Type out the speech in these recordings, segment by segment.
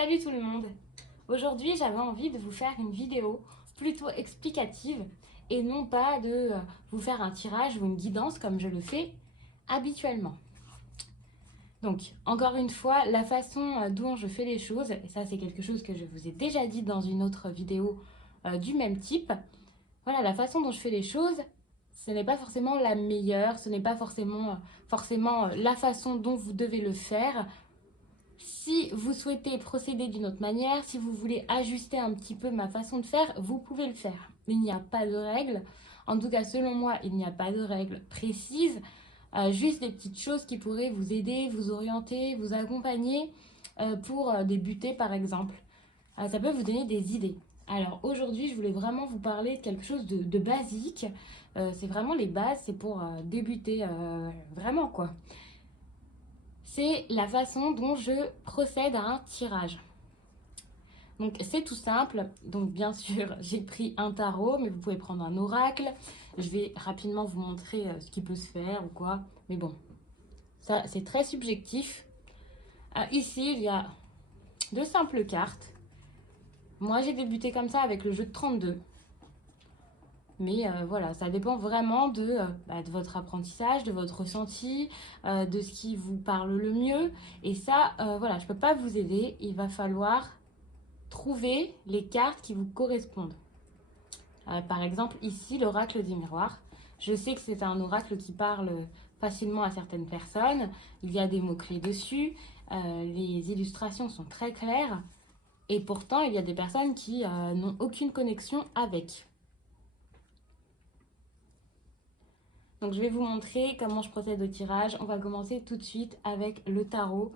Salut tout le monde! Aujourd'hui, j'avais envie de vous faire une vidéo plutôt explicative et non pas de vous faire un tirage ou une guidance comme je le fais habituellement. Donc, encore une fois, la façon dont je fais les choses, et ça c'est quelque chose que je vous ai déjà dit dans une autre vidéo du même type, voilà, la façon dont je fais les choses, ce n'est pas forcément la meilleure, ce n'est pas forcément la façon dont vous devez le faire. Si vous souhaitez procéder d'une autre manière, si vous voulez ajuster un petit peu ma façon de faire, vous pouvez le faire. Il n'y a pas de règles. En tout cas, selon moi, il n'y a pas de règles précises. Juste des petites choses qui pourraient vous aider, vous orienter, vous accompagner pour débuter, par exemple. Ça peut vous donner des idées. Alors aujourd'hui, je voulais vraiment vous parler de quelque chose de basique. C'est vraiment les bases, c'est pour débuter vraiment quoi. C'est la façon dont je procède à un tirage. Donc c'est tout simple. Donc bien sûr, j'ai pris un tarot, mais vous pouvez prendre un oracle. Je vais rapidement vous montrer ce qui peut se faire ou quoi. Mais bon, ça c'est très subjectif. Ici, il y a de simples cartes. Moi, j'ai débuté comme ça avec le jeu de 32. Mais voilà, ça dépend vraiment de votre apprentissage, de votre ressenti, de ce qui vous parle le mieux. Et ça, voilà, je ne peux pas vous aider. Il va falloir trouver les cartes qui vous correspondent. Par exemple, ici, l'oracle des miroirs. Je sais que c'est un oracle qui parle facilement à certaines personnes. Il y a des mots-clés dessus. Les illustrations sont très claires. Et pourtant, il y a des personnes qui n'ont aucune connexion avec. Donc je vais vous montrer comment je procède au tirage. On va commencer tout de suite avec le tarot.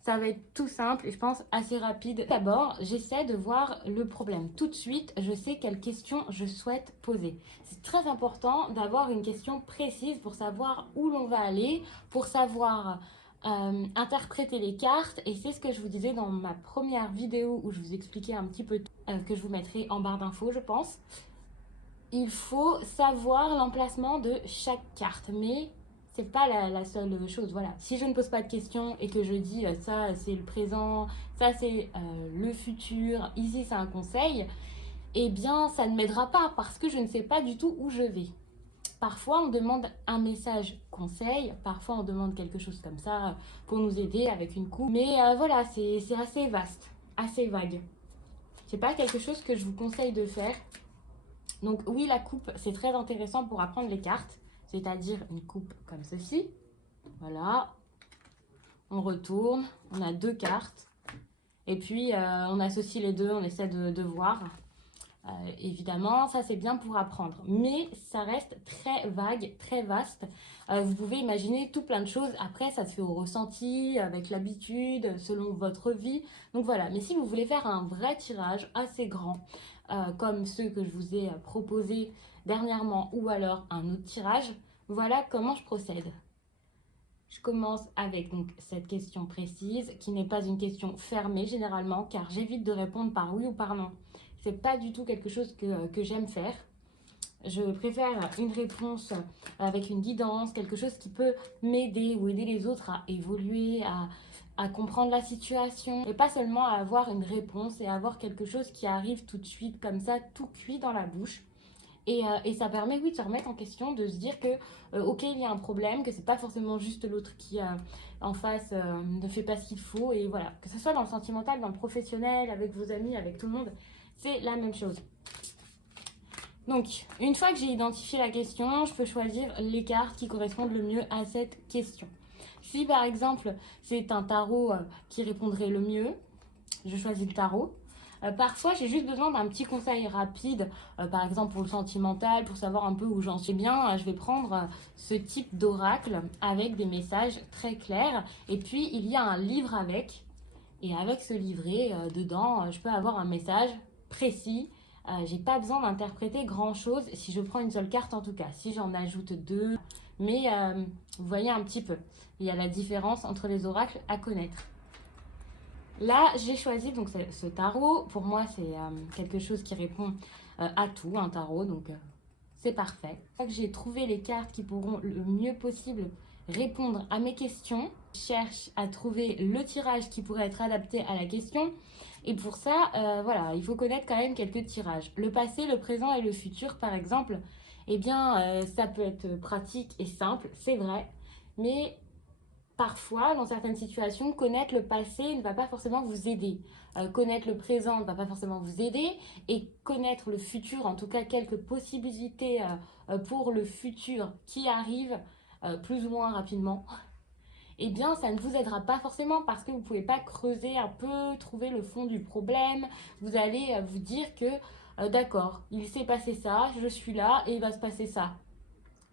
Ça va être tout simple et je pense assez rapide. D'abord, j'essaie de voir le problème. Tout de suite, je sais quelle question je souhaite poser. C'est très important d'avoir une question précise pour savoir où l'on va aller, pour savoir interpréter les cartes. Et c'est ce que je vous disais dans ma première vidéo où je vous expliquais un petit peu tout, que je vous mettrai en barre d'infos, je pense. Il faut savoir l'emplacement de chaque carte, mais c'est pas la seule chose. Voilà. Si je ne pose pas de questions et que je dis ça c'est le présent, ça c'est le futur, ici c'est un conseil, eh bien ça ne m'aidera pas parce que je ne sais pas du tout où je vais. Parfois on demande un message conseil, parfois on demande quelque chose comme ça pour nous aider avec une coupe, mais voilà, c'est assez vaste, assez vague. C'est pas quelque chose que je vous conseille de faire. Donc oui, la coupe, c'est très intéressant pour apprendre les cartes, c'est-à-dire une coupe comme ceci. Voilà, on retourne, on a deux cartes, et puis on associe les deux, on essaie de voir. Évidemment, ça c'est bien pour apprendre, mais ça reste très vague, très vaste. Vous pouvez imaginer tout plein de choses. Après, ça se fait au ressenti, avec l'habitude, selon votre vie. Donc voilà, mais si vous voulez faire un vrai tirage assez grand, comme ceux que je vous ai proposés dernièrement, ou alors un autre tirage, voilà comment je procède. Je commence avec donc cette question précise, qui n'est pas une question fermée généralement, car j'évite de répondre par oui ou par non. C'est pas du tout quelque chose que j'aime faire. Je préfère une réponse avec une guidance, quelque chose qui peut m'aider ou aider les autres à évoluer, à comprendre la situation, et pas seulement à avoir une réponse et à avoir quelque chose qui arrive tout de suite comme ça, tout cuit dans la bouche. Et ça permet, oui, de se remettre en question, de se dire que, ok, il y a un problème, que c'est pas forcément juste l'autre qui, en face, ne fait pas ce qu'il faut. Et voilà, que ce soit dans le sentimental, dans le professionnel, avec vos amis, avec tout le monde, c'est la même chose. Donc, une fois que j'ai identifié la question, je peux choisir les cartes qui correspondent le mieux à cette question. Si, par exemple, c'est un tarot qui répondrait le mieux, je choisis le tarot. Parfois, j'ai juste besoin d'un petit conseil rapide, par exemple pour le sentimental, pour savoir un peu où j'en suis bien. Je vais prendre ce type d'oracle avec des messages très clairs. Et puis, il y a un livre avec. Et avec ce livret, dedans, je peux avoir un message précis. J'ai pas besoin d'interpréter grand-chose si je prends une seule carte en tout cas. Si j'en ajoute deux, mais vous voyez un petit peu. Il y a la différence entre les oracles à connaître. Là, j'ai choisi donc ce tarot. Pour moi, c'est quelque chose qui répond à tout, un tarot, donc c'est parfait. Une fois que j'ai trouvé les cartes qui pourront le mieux possible répondre à mes questions, je cherche à trouver le tirage qui pourrait être adapté à la question. Et pour ça, voilà, il faut connaître quand même quelques tirages. Le passé, le présent et le futur, par exemple, eh bien, ça peut être pratique et simple, c'est vrai, mais parfois, dans certaines situations, connaître le passé ne va pas forcément vous aider. Connaître le présent ne va pas forcément vous aider. Et connaître le futur, en tout cas quelques possibilités pour le futur qui arrive plus ou moins rapidement, eh bien, ça ne vous aidera pas forcément parce que vous ne pouvez pas creuser un peu, trouver le fond du problème. Vous allez vous dire que, d'accord, il s'est passé ça, je suis là et il va se passer ça.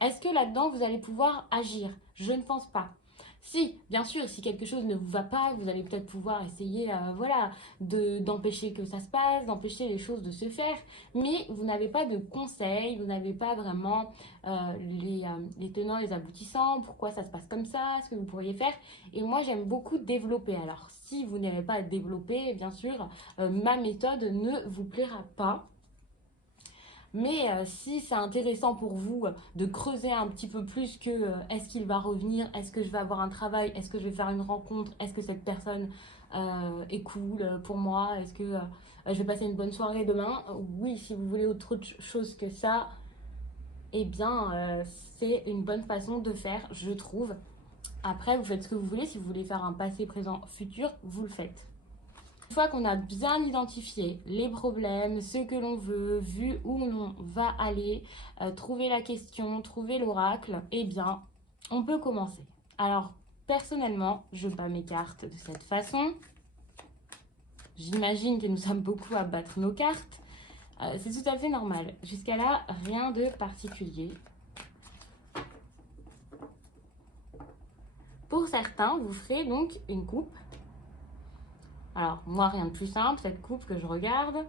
Est-ce que là-dedans, vous allez pouvoir agir? Je ne pense pas. Si, bien sûr, si quelque chose ne vous va pas, vous allez peut-être pouvoir essayer voilà, d'empêcher que ça se passe, d'empêcher les choses de se faire, mais vous n'avez pas de conseils, vous n'avez pas vraiment les tenants, les aboutissants, pourquoi ça se passe comme ça, ce que vous pourriez faire. Et moi, j'aime beaucoup développer. Alors, si vous n'aimez pas développer, bien sûr, ma méthode ne vous plaira pas. Mais si c'est intéressant pour vous de creuser un petit peu plus que est-ce qu'il va revenir, est-ce que je vais avoir un travail, est-ce que je vais faire une rencontre, est-ce que cette personne est cool pour moi, est-ce que je vais passer une bonne soirée demain, oui, si vous voulez autre chose que ça, eh bien c'est une bonne façon de faire, je trouve. Après, vous faites ce que vous voulez, si vous voulez faire un passé, présent, futur, vous le faites. Une fois qu'on a bien identifié les problèmes, ce que l'on veut, vu où l'on va aller, trouver la question, trouver l'oracle, eh bien, on peut commencer. Alors, personnellement, je bats mes cartes de cette façon. J'imagine que nous sommes beaucoup à battre nos cartes. C'est tout à fait normal. Jusqu'à là, rien de particulier. Pour certains, vous ferez donc une coupe. Alors, moi, rien de plus simple, cette coupe que je regarde,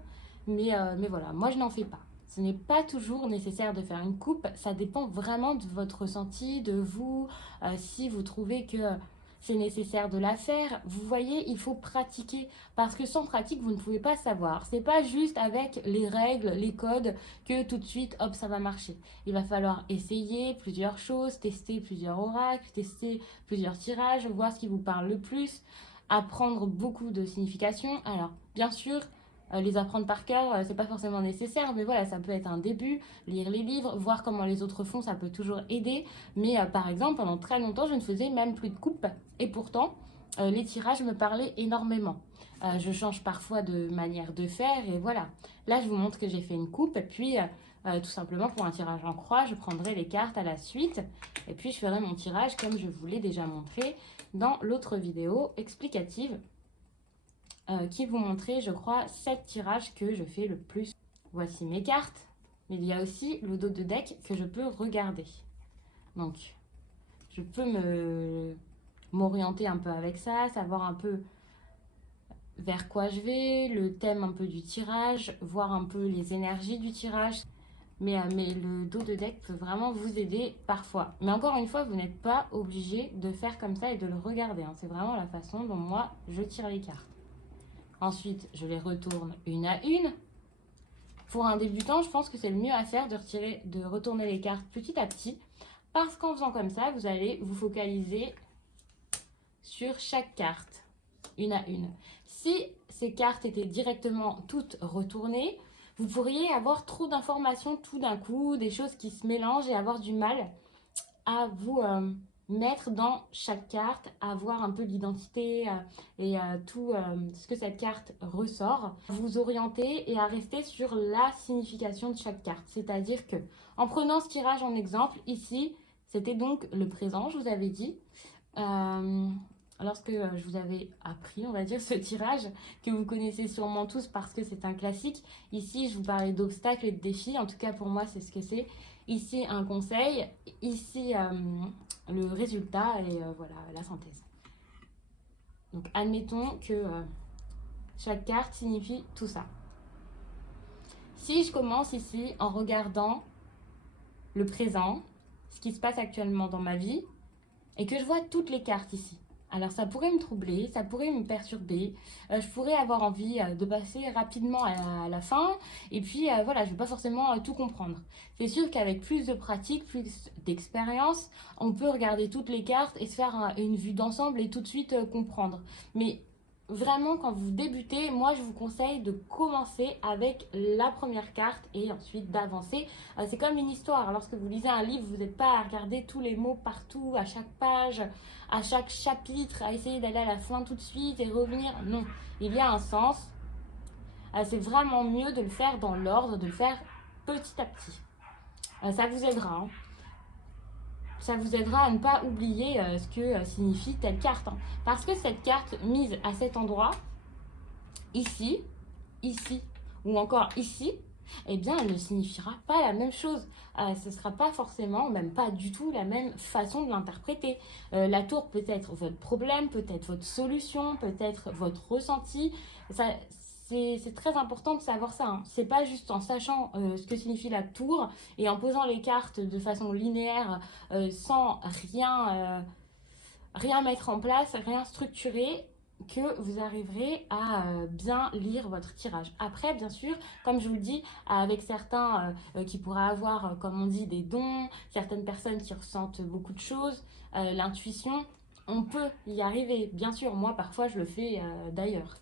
mais voilà, moi, je n'en fais pas. Ce n'est pas toujours nécessaire de faire une coupe, ça dépend vraiment de votre ressenti, de vous, si vous trouvez que c'est nécessaire de la faire. Vous voyez, il faut pratiquer, parce que sans pratique, vous ne pouvez pas savoir. C'est pas juste avec les règles, les codes, que tout de suite, hop, ça va marcher. Il va falloir essayer plusieurs choses, tester plusieurs oracles, tester plusieurs tirages, voir ce qui vous parle le plus, apprendre beaucoup de significations. Alors, bien sûr, les apprendre par cœur, c'est pas forcément nécessaire, mais voilà, ça peut être un début. Lire les livres, voir comment les autres font, ça peut toujours aider. Mais par exemple, pendant très longtemps, je ne faisais même plus de coupe, et pourtant, les tirages me parlaient énormément. Je change parfois de manière de faire, et voilà. Là, je vous montre que j'ai fait une coupe, et puis tout simplement pour un tirage en croix, je prendrai les cartes à la suite, et puis je ferai mon tirage comme je vous l'ai déjà montré dans l'autre vidéo explicative qui vous montrait, je crois, 7 tirages que je fais le plus. Voici mes cartes, mais il y a aussi le dos de deck que je peux regarder. Donc, je peux m'orienter un peu avec ça, savoir un peu vers quoi je vais, le thème un peu du tirage, voir un peu les énergies du tirage. Mais le dos de deck peut vraiment vous aider parfois. Mais encore une fois, vous n'êtes pas obligé de faire comme ça et de le regarder, hein. C'est vraiment la façon dont moi, je tire les cartes. Ensuite, je les retourne une à une. Pour un débutant, je pense que c'est le mieux à faire de retourner les cartes petit à petit. Parce qu'en faisant comme ça, vous allez vous focaliser sur chaque carte, une à une. Si ces cartes étaient directement toutes retournées, vous pourriez avoir trop d'informations tout d'un coup, des choses qui se mélangent et avoir du mal à vous mettre dans chaque carte, à voir un peu l'identité et tout ce que cette carte ressort, vous orienter et à rester sur la signification de chaque carte. C'est-à-dire que, en prenant ce tirage en exemple, ici, c'était donc le présent, je vous avais dit. Lorsque je vous avais appris, on va dire, ce tirage que vous connaissez sûrement tous parce que c'est un classique. Ici, je vous parlais d'obstacles et de défis. En tout cas, pour moi, c'est ce que c'est. Ici, un conseil. Ici, le résultat et voilà, la synthèse. Donc, admettons que chaque carte signifie tout ça. Si je commence ici en regardant le présent, ce qui se passe actuellement dans ma vie, et que je vois toutes les cartes ici, Alors ça pourrait me troubler, ça pourrait me perturber, je pourrais avoir envie de passer rapidement à la fin, et puis voilà, je ne vais pas forcément tout comprendre. C'est sûr qu'avec plus de pratique, plus d'expérience, on peut regarder toutes les cartes et se faire une vue d'ensemble et tout de suite comprendre. Mais vraiment, quand vous débutez, moi je vous conseille de commencer avec la première carte et ensuite d'avancer. C'est comme une histoire. Lorsque vous lisez un livre, vous n'êtes pas à regarder tous les mots partout, à chaque page, à chaque chapitre, à essayer d'aller à la fin tout de suite et revenir. Non, il y a un sens. C'est vraiment mieux de le faire dans l'ordre, de le faire petit à petit. Ça vous aidera. Hein. Ça vous aidera à ne pas oublier ce que signifie telle carte. Hein. Parce que cette carte mise à cet endroit, ici, ici ou encore ici, eh bien, elle ne signifiera pas la même chose. Ce ne sera pas forcément, même pas du tout, la même façon de l'interpréter. La tour peut être votre problème, peut être votre solution, peut être votre ressenti. Ça, c'est très important de savoir ça. Hein. C'est pas juste en sachant ce que signifie la tour et en posant les cartes de façon linéaire sans rien mettre en place, rien structurer, que vous arriverez à bien lire votre tirage. Après, bien sûr, comme je vous le dis, avec certains qui pourraient avoir, comme on dit, des dons, certaines personnes qui ressentent beaucoup de choses, l'intuition, on peut y arriver. Bien sûr, moi, parfois, je le fais d'ailleurs.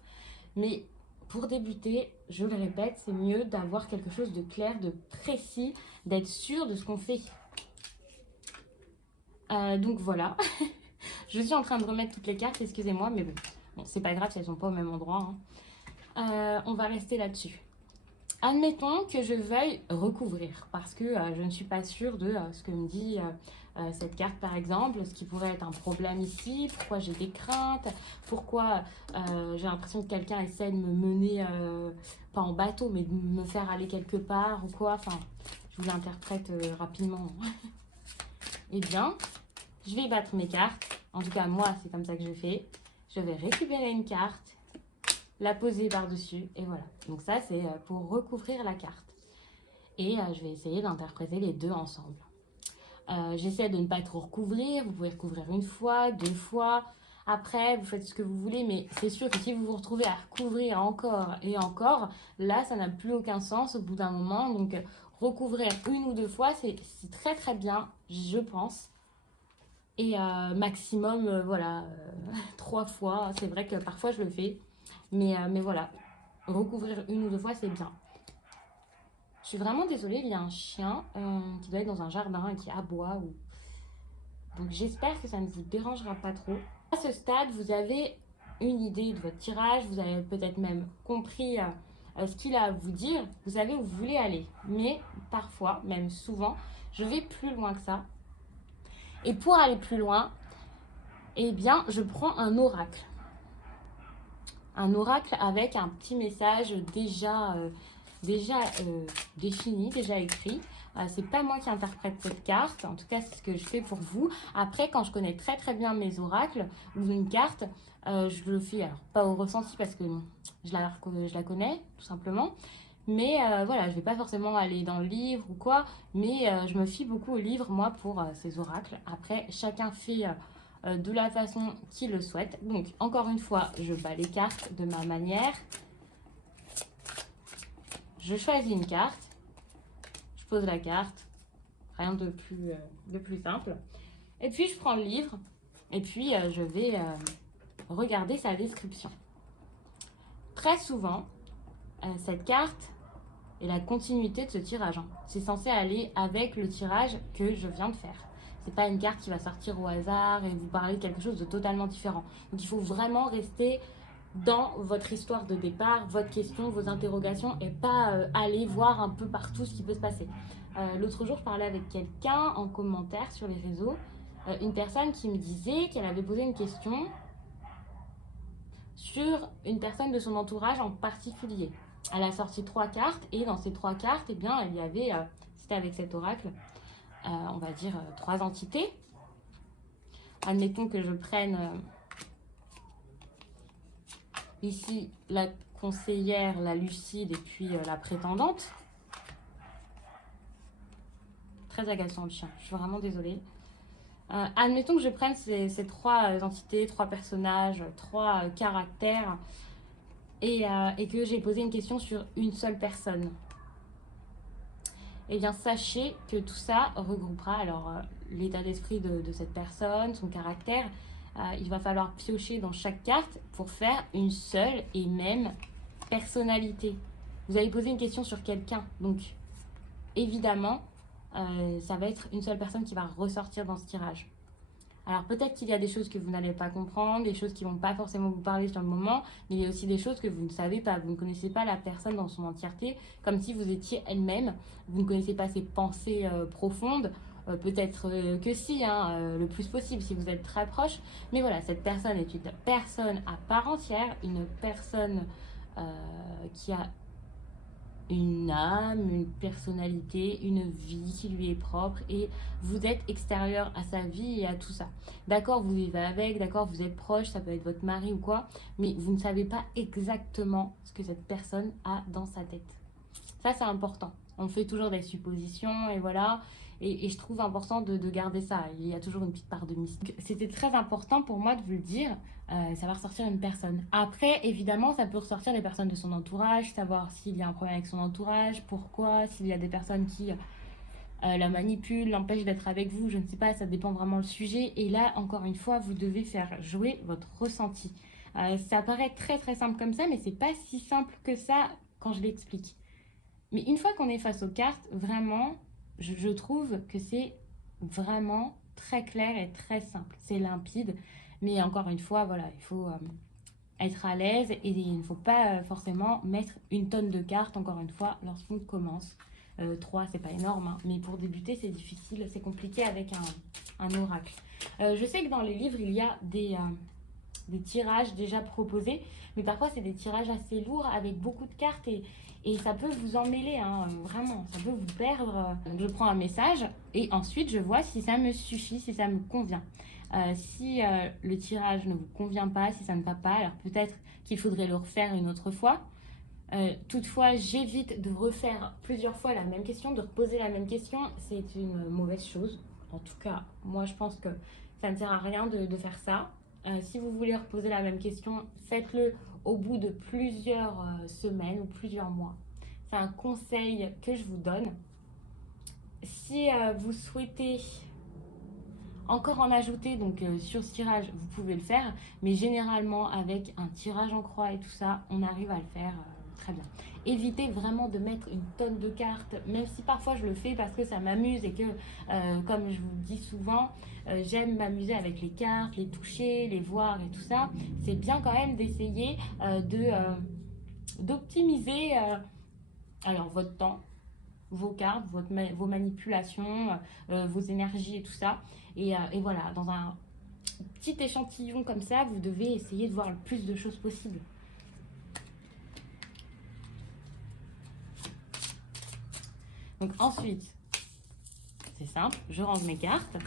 Mais pour débuter, je le répète, c'est mieux d'avoir quelque chose de clair, de précis, d'être sûr de ce qu'on fait. Donc voilà. Je suis en train de remettre toutes les cartes, excusez-moi, mais bon, c'est pas grave si elles sont pas au même endroit. Hein. On va rester là-dessus. Admettons que je veuille recouvrir parce que je ne suis pas sûre de ce que me dit cette carte par exemple, ce qui pourrait être un problème ici, pourquoi j'ai des craintes, pourquoi j'ai l'impression que quelqu'un essaie de me mener, pas en bateau, mais de me faire aller quelque part ou quoi. Enfin, je vous l'interprète rapidement. Eh bien, je vais battre mes cartes. En tout cas, moi, c'est comme ça que je fais. Je vais récupérer une carte, la poser par-dessus, et voilà. Donc ça, c'est pour recouvrir la carte. Et je vais essayer d'interpréter les deux ensemble. J'essaie de ne pas trop recouvrir. Vous pouvez recouvrir une fois, deux fois. Après, vous faites ce que vous voulez, mais c'est sûr que si vous vous retrouvez à recouvrir encore et encore, là, ça n'a plus aucun sens au bout d'un moment. Donc, recouvrir une ou deux fois, c'est très très bien, je pense. Et maximum, voilà, 3 fois. C'est vrai que parfois je le fais. Mais voilà, recouvrir une ou deux fois, c'est bien. Je suis vraiment désolée, il y a un chien qui doit être dans un jardin et qui aboie. Donc j'espère que ça ne vous dérangera pas trop. À ce stade, vous avez une idée de votre tirage. Vous avez peut-être même compris ce qu'il a à vous dire. Vous savez où vous voulez aller. Mais parfois, même souvent, je vais plus loin que ça. Et pour aller plus loin, eh bien, je prends un oracle. Un oracle avec un petit message déjà défini, déjà écrit. C'est pas moi qui interprète cette carte, en tout cas c'est ce que je fais pour vous. Après, quand je connais très très bien mes oracles ou une carte, je le fais alors pas au ressenti parce que je la connais tout simplement. Mais voilà, je vais pas forcément aller dans le livre ou quoi, mais je me fie beaucoup au livre, moi, pour ces oracles. Après, chacun fait de la façon qu'il le souhaite. Donc, encore une fois, je bats les cartes de ma manière. Je choisis une carte, je pose la carte, rien de plus simple. Et puis, je prends le livre, et puis je vais regarder sa description. Très souvent, cette carte est la continuité de ce tirage. Hein. C'est censé aller avec le tirage que je viens de faire. C'est pas une carte qui va sortir au hasard et vous parler de quelque chose de totalement différent. Donc il faut vraiment rester dans votre histoire de départ, votre question, vos interrogations et pas aller voir un peu partout ce qui peut se passer. L'autre jour, je parlais avec quelqu'un en commentaire sur les réseaux, une personne qui me disait qu'elle avait posé une question sur une personne de son entourage en particulier. Elle a sorti 3 cartes et dans ces 3 cartes, eh bien, il y avait, c'était avec cet oracle, on va dire 3 entités. Admettons que je prenne ici la conseillère, la lucide et puis la prétendante. Très agaçant le chien, je suis vraiment désolée. Admettons que je prenne ces trois entités, trois personnages, trois caractères et que j'ai posé une question sur une seule personne. Eh bien, sachez que tout ça regroupera alors l'état d'esprit de cette personne, son caractère. Il va falloir piocher dans chaque carte pour faire une seule et même personnalité. Vous avez posé une question sur quelqu'un, donc évidemment, ça va être une seule personne qui va ressortir dans ce tirage. Alors peut-être qu'il y a des choses que vous n'allez pas comprendre, des choses qui ne vont pas forcément vous parler sur le moment, mais il y a aussi des choses que vous ne savez pas. Vous ne connaissez pas la personne dans son entièreté, comme si vous étiez elle-même. Vous ne connaissez pas ses pensées profondes. Peut-être que si, hein, le plus possible si vous êtes très proche. Mais voilà, cette personne est une personne à part entière, une personne euh, qui a une âme, une personnalité, une vie qui lui est propre et vous êtes extérieur à sa vie et à tout ça. D'accord, vous vivez avec, d'accord, vous êtes proche, ça peut être votre mari ou quoi, mais vous ne savez pas exactement ce que cette personne a dans sa tête. Ça, c'est important. On fait toujours des suppositions et voilà. Et je trouve important de garder ça. Il y a toujours une petite part de mystique. C'était très important pour moi de vous le dire. Ça va ressortir une personne. Après, évidemment, ça peut ressortir des personnes de son entourage, savoir s'il y a un problème avec son entourage, pourquoi, s'il y a des personnes qui la manipulent, l'empêchent d'être avec vous, je ne sais pas, ça dépend vraiment le sujet. Et là, encore une fois, vous devez faire jouer votre ressenti. Ça paraît très très simple comme ça, mais c'est pas si simple que ça quand je l'explique. Mais une fois qu'on est face aux cartes, vraiment, je trouve que c'est vraiment très clair et très simple. C'est limpide, mais encore une fois, voilà, il faut être à l'aise et il ne faut pas forcément mettre une tonne de cartes, encore une fois, lorsqu'on commence. 3, c'est pas énorme, hein, mais pour débuter, c'est difficile, c'est compliqué avec un oracle. Je sais que dans les livres, il y a des tirages déjà proposés, mais parfois c'est des tirages assez lourds avec beaucoup de cartes et ça peut vous emmêler, hein, vraiment, ça peut vous perdre. Donc je prends un message et ensuite je vois si ça me suffit, si ça me convient. Si le tirage ne vous convient pas, si ça ne va pas, alors peut-être qu'il faudrait le refaire une autre fois. Toutefois, j'évite de refaire plusieurs fois la même question, de reposer la même question. C'est une mauvaise chose. En tout cas, moi, je pense que ça ne sert à rien de faire ça. Si vous voulez reposer la même question, faites-le au bout de plusieurs semaines ou plusieurs mois. C'est un conseil que je vous donne. Si vous souhaitez encore en ajouter donc sur ce tirage, vous pouvez le faire, mais généralement avec un tirage en croix et tout ça, on arrive à le faire très bien. Évitez vraiment de mettre une tonne de cartes, même si parfois je le fais parce que ça m'amuse et que, comme je vous dis souvent, j'aime m'amuser avec les cartes, les toucher, les voir et tout ça. C'est bien quand même d'essayer d'optimiser alors votre temps, vos cartes, vos manipulations, vos énergies et tout ça. Et voilà, dans un petit échantillon comme ça, vous devez essayer de voir le plus de choses possible. Donc ensuite, c'est simple, je range mes cartes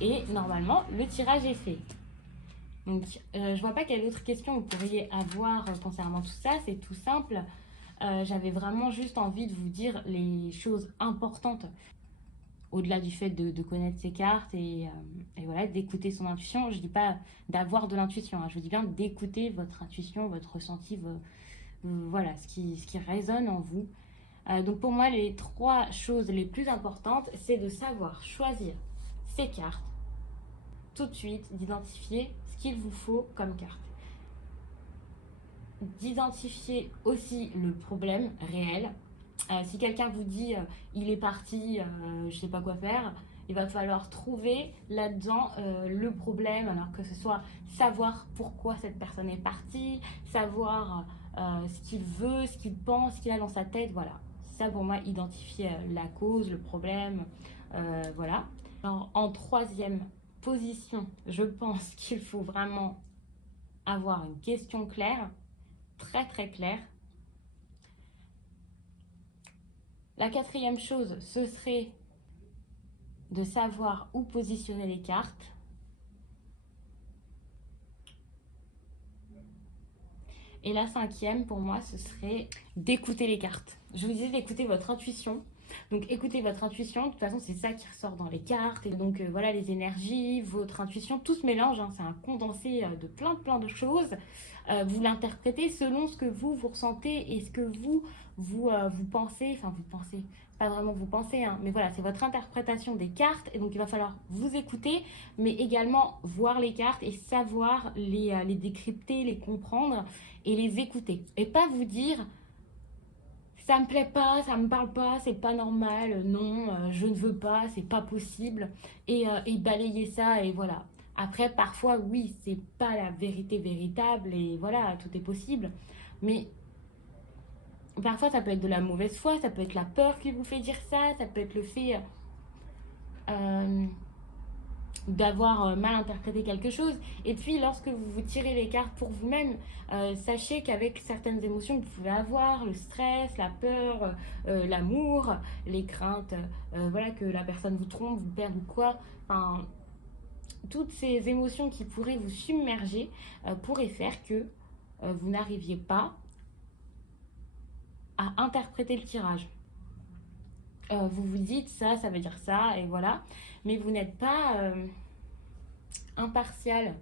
et normalement le tirage est fait. Donc je vois pas quelle autre question vous pourriez avoir concernant tout ça, c'est tout simple. J'avais vraiment juste envie de vous dire les choses importantes au-delà du fait de connaître ses cartes et voilà, d'écouter son intuition. Je ne dis pas d'avoir de l'intuition, hein, je vous dis bien d'écouter votre intuition, votre ressenti, voilà, ce qui résonne en vous. Donc pour moi, les trois choses les plus importantes, c'est de savoir choisir ses cartes tout de suite, d'identifier ce qu'il vous faut comme carte. D'identifier aussi le problème réel. Si quelqu'un vous dit il est parti, je sais pas quoi faire, il va falloir trouver là-dedans le problème, alors que ce soit savoir pourquoi cette personne est partie, savoir ce qu'il veut, ce qu'il pense, ce qu'il a dans sa tête, voilà. Ça pour moi, identifier la cause, le problème, voilà. Alors, en troisième position, je pense qu'il faut vraiment avoir une question claire, très très claire. La quatrième chose, ce serait de savoir où positionner les cartes. Et la cinquième, pour moi, ce serait d'écouter les cartes. Je vous disais d'écouter votre intuition. Donc écoutez votre intuition, de toute façon c'est ça qui ressort dans les cartes. Et donc voilà, les énergies, votre intuition, tout se mélange, hein. C'est un condensé de plein de choses. Vous l'interprétez selon ce que vous ressentez et ce que vous pensez, enfin vous pensez, pas vraiment vous pensez, hein, mais voilà, c'est votre interprétation des cartes. Et donc il va falloir vous écouter, mais également voir les cartes et savoir les décrypter, les comprendre et les écouter. Et pas vous dire ça me plaît pas, ça me parle pas, c'est pas normal, non, je ne veux pas, c'est pas possible, et balayer ça, et voilà. Après, parfois, oui, c'est pas la vérité véritable, et voilà, tout est possible. Mais parfois, ça peut être de la mauvaise foi, ça peut être la peur qui vous fait dire ça peut être le fait euh, d'avoir mal interprété quelque chose. Et puis, lorsque vous vous tirez les cartes pour vous-même, sachez qu'avec certaines émotions que vous pouvez avoir, le stress, la peur, l'amour, les craintes, voilà, que la personne vous trompe, vous perde ou quoi, enfin, toutes ces émotions qui pourraient vous submerger pourraient faire que vous n'arriviez pas à interpréter le tirage. Vous vous dites ça, ça veut dire ça, et voilà, mais vous n'êtes pas impartial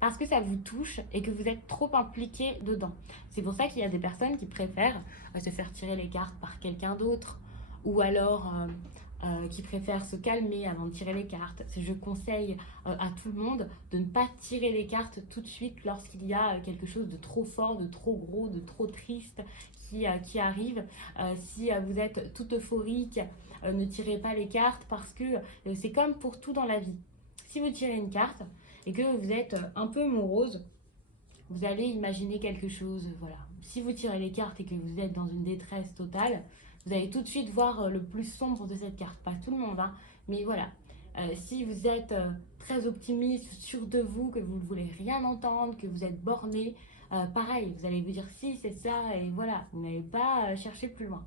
parce que ça vous touche et que vous êtes trop impliqué dedans. C'est pour ça qu'il y a des personnes qui préfèrent se faire tirer les cartes par quelqu'un d'autre ou alors qui préfèrent se calmer avant de tirer les cartes. Je conseille à tout le monde de ne pas tirer les cartes tout de suite lorsqu'il y a quelque chose de trop fort, de trop gros, de trop triste qui arrive. Si vous êtes tout euphorique, ne tirez pas les cartes parce que c'est comme pour tout dans la vie. Si vous tirez une carte, et que vous êtes un peu morose, vous allez imaginer quelque chose. Voilà. Si vous tirez les cartes et que vous êtes dans une détresse totale, vous allez tout de suite voir le plus sombre de cette carte. Pas tout le monde, hein, mais voilà. Si vous êtes très optimiste, sûr de vous, que vous ne voulez rien entendre, que vous êtes borné, pareil, vous allez vous dire si c'est ça et voilà, vous n'allez pas chercher plus loin.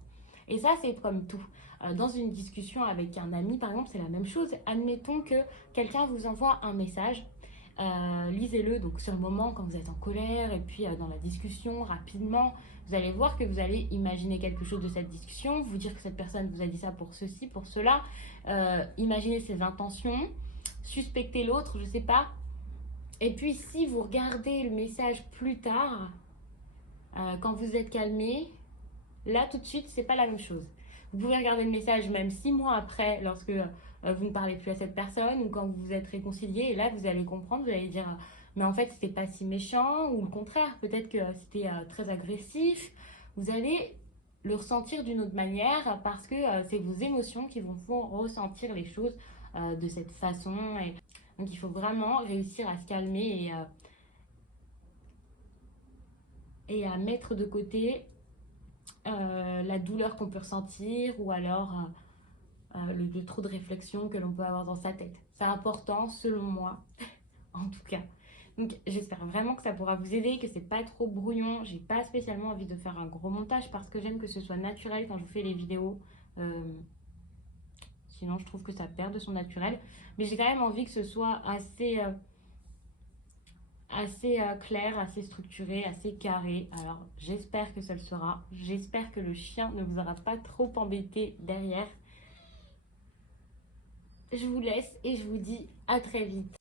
Et ça, c'est comme tout. Dans une discussion avec un ami, par exemple, c'est la même chose. Admettons que quelqu'un vous envoie un message. Lisez-le donc sur le moment quand vous êtes en colère et puis dans la discussion rapidement vous allez voir que vous allez imaginer quelque chose de cette discussion, vous dire que cette personne vous a dit ça pour ceci, pour cela, imaginez ses intentions, suspecter l'autre, je sais pas. Et puis si vous regardez le message plus tard, quand vous êtes calmé, là tout de suite c'est pas la même chose. Vous pouvez regarder le message même 6 mois après lorsque vous ne parlez plus à cette personne ou quand vous vous êtes réconcilié et là vous allez comprendre, vous allez dire mais en fait c'était pas si méchant ou le contraire, peut-être que c'était très agressif. Vous allez le ressentir d'une autre manière parce que c'est vos émotions qui vont vous ressentir les choses de cette façon. Et donc il faut vraiment réussir à se calmer et à mettre de côté la douleur qu'on peut ressentir ou alors le trop de réflexion que l'on peut avoir dans sa tête. C'est important selon moi, en tout cas. Donc j'espère vraiment que ça pourra vous aider, que c'est pas trop brouillon. J'ai pas spécialement envie de faire un gros montage parce que j'aime que ce soit naturel quand je vous fais les vidéos. Sinon je trouve que ça perd de son naturel. Mais j'ai quand même envie que ce soit assez clair, assez structuré, assez carré. Alors j'espère que ça le sera. J'espère que le chien ne vous aura pas trop embêté derrière. Je vous laisse et je vous dis à très vite.